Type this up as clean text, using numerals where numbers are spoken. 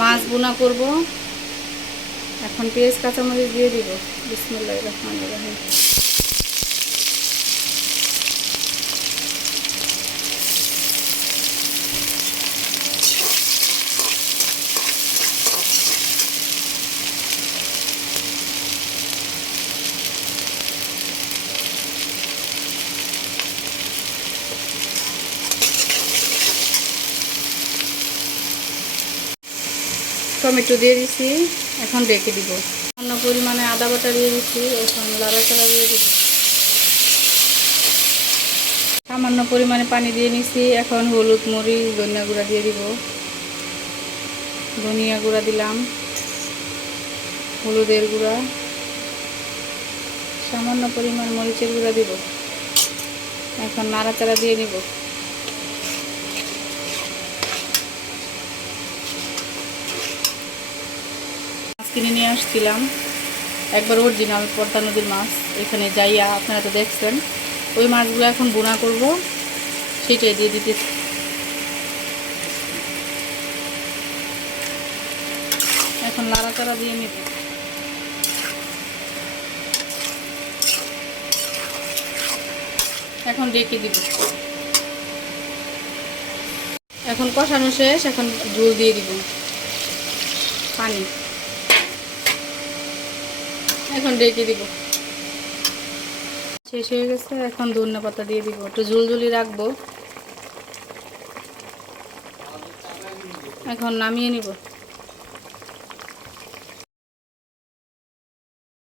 মাছ ভুনা করব। এখন পেঁয়াজ কাঁচামরিচ দিয়ে দিব। বিসমিল্লাহির রহমানির রহিম। টমেটো দিয়ে দিছি, এখন ঢেকে দিব। অন্য পরিমাণে আদা বাটা দিয়ে দিচ্ছি, এখন লাড়াচাড়া দিয়ে দিব। সামান্য পরিমাণে পানি দিয়ে নিছি, এখন হলুদ মরিচ ধনিয়া গুঁড়া দিয়ে দিব। ধনিয়া গুঁড়া দিলাম, হলুদের গুঁড়া, সামান্য পরিমাণ মরিচের গুঁড়া দিব। এখন নাড়াচাড়া দিয়ে নিব। মাছ কিনে নিয়ে আসছিলাম, একবার অরিজিনাল পদ্মা নদীর মাছ। এখানে যাইয়া আপনারা তো দেখছেন, ওই মাছগুলো এখন ভুনা করব, সেটাই দিয়ে দিতেছি। এখন নাড়াচাড়া দিয়ে নিব। এখন ঢেকে দিব। এখন কষানো শেষ, এখন ঝোল দিয়ে দিব, পানি। এখন ঢেকে দিব। শেষ হয়ে গেছে, এখন ধনিয়া পাতা দিয়ে দিব। একটু ঝুলঝুলি রাখবো। এখন নামিয়ে নিব।